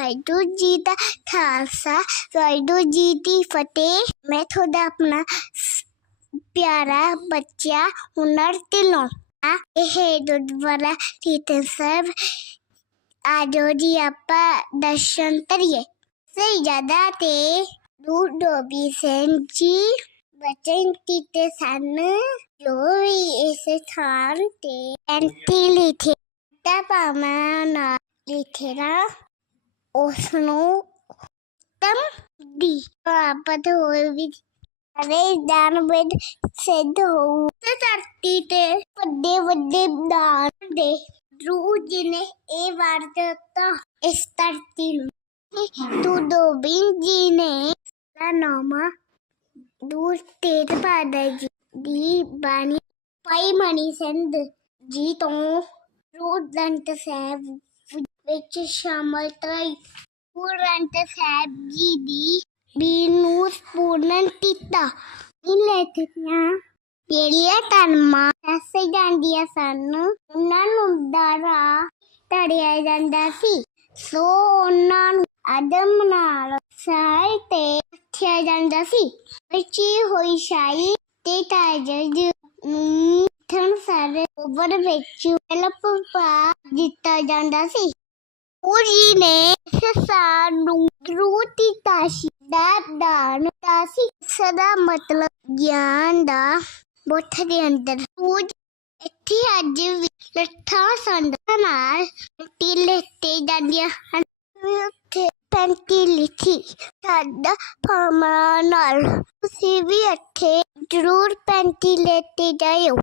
ਵਾਹਿਗੁਰੂ ਜੀ ਦਾ ਖਾਲਸਾ, ਵਾਹਿਗੁਰੂ ਜੀ ਦੀ ਫਤਿਹ। ਮੈਂ ਤੁਹਾਡਾ ਆਪਣਾ ਪਿਆਰਾ ਬੱਚਾ ਹੁਨਰ ਢਿੱਲੋਂ ਇਹ ਗੁਰਦੁਆਰਾ ਕੀਰਤਨ ਸਾਹਿਬ ਆਜੋ ਜੀ ਆਪਾਂ ਦਰਸ਼ਨ ਕਰੀਏ। ਸਹੀ ਜਦਾ ਤੇ ਦੂ ਡੋਬੀ ਸਿੰਘ ਜੀ ਬਚਨ ਕੀਤੇ ਸਨ, ਜੋ ਵੀ ਇਸ ਥਾਂ ਤੇ ਐਂਟੀ ਲਿਖੇ, ਤਾਂ ਭਾਵੇਂ ਨਾ। ਲਿਖੇਗਾ ਉਸ ਨੂੰ ਤਮ ਦੀ ਪ੍ਰਾਪਤ ਹੋਏ ਵੀ ਅਰੇ ਦਾਨ ਵਿੱਚ ਸਿੱਧ ਹੋਊ। ਤੇ ਧਰਤੀ ਤੇ ਵੱਡੇ ਵੱਡੇ ਦਾਨ ਦੇ ਰੂਹ ਜੀ ਇਹ ਵਾਰ ਦਿੱਤਾ ਇਸ ਧਰਤੀ ਨੂੰ। ਤੂੰ ਗੋਬਿੰਦ ਜੀ ਨੇ ਦਾ ਨਾਮਾ ਦੂਰ ਤੇਜ ਪਾਦਾ ਜੀ ਦੀ ਬਾਣੀ ਪਾਈ ਮਣੀ ਸੰਧ ਜੀ ਤੋਂ ਰੂਹ ਦੰਤ ਸਾਹਿਬ ਵਿੱਚ ਸ਼ਾਮਲ ਤਰਾਈ। ਪੂਰੰਤ ਸਾਹਿਬ ਜੀ ਦੀ ਵੀ ਨੂੰ ਪੂਰਨ ਕੀਤਾ ਇਹ ਲੈਤੀਆਂ ਜਿਹੜੀਆਂ ਧਰਮਾਂ ਐਸੇ ਜਾਂਦੀਆਂ ਸਨ, ਉਹਨਾਂ ਨੂੰ ਦਾਰਾ ਤੜਿਆ ਜਾਂਦਾ ਸੀ। ਸੋ ਉਹਨਾਂ ਨੂੰ ਆਦਮ ਨਾਲ ਸਾਈ ਤੇ ਰੱਖਿਆ ਜਾਂਦਾ ਸੀ। ਵਿੱਚ ਹੋਈ ਸ਼ਾਈ ਤੇ ਤਾਜਜ ਨੂੰ ਥਣ ਸਾਰੇ ਉਬਰ ਵਿੱਚ ਲਪ ਪਾ ਦਿੱਤਾ ਜਾਂਦਾ ਸੀ। ਪੂਰੀ ਨੇ ਸਾਨੂੰ ਰੂਤੀ ਤਾਸ਼ੀ ਦਾ ਦਾਨ ਤਾਸੀ ਸਦਾ ਮਤਲਬ ਗਿਆਨ ਦਾ ਬੁੱਠ ਦੇ ਅੰਦਰ ਸੂਝ ਇੱਥੇ ਅੱਜ ਵੀ ਲੱਠਾ ਸੰਦਾਂ ਨਾਲ ਟਿਲੇ ਤੇ ਜਾਂਦੀਆਂ ਹਨ। ਉੱਥੇ ਪੈਂਤੀ ਲਿਖੀ ਸਾਡਾ ਭਾਮਾ ਨਾਲ, ਤੁਸੀਂ ਵੀ ਇੱਥੇ ਜ਼ਰੂਰ ਪੈਂਤੀ ਲੈ ਜਾਇਓ।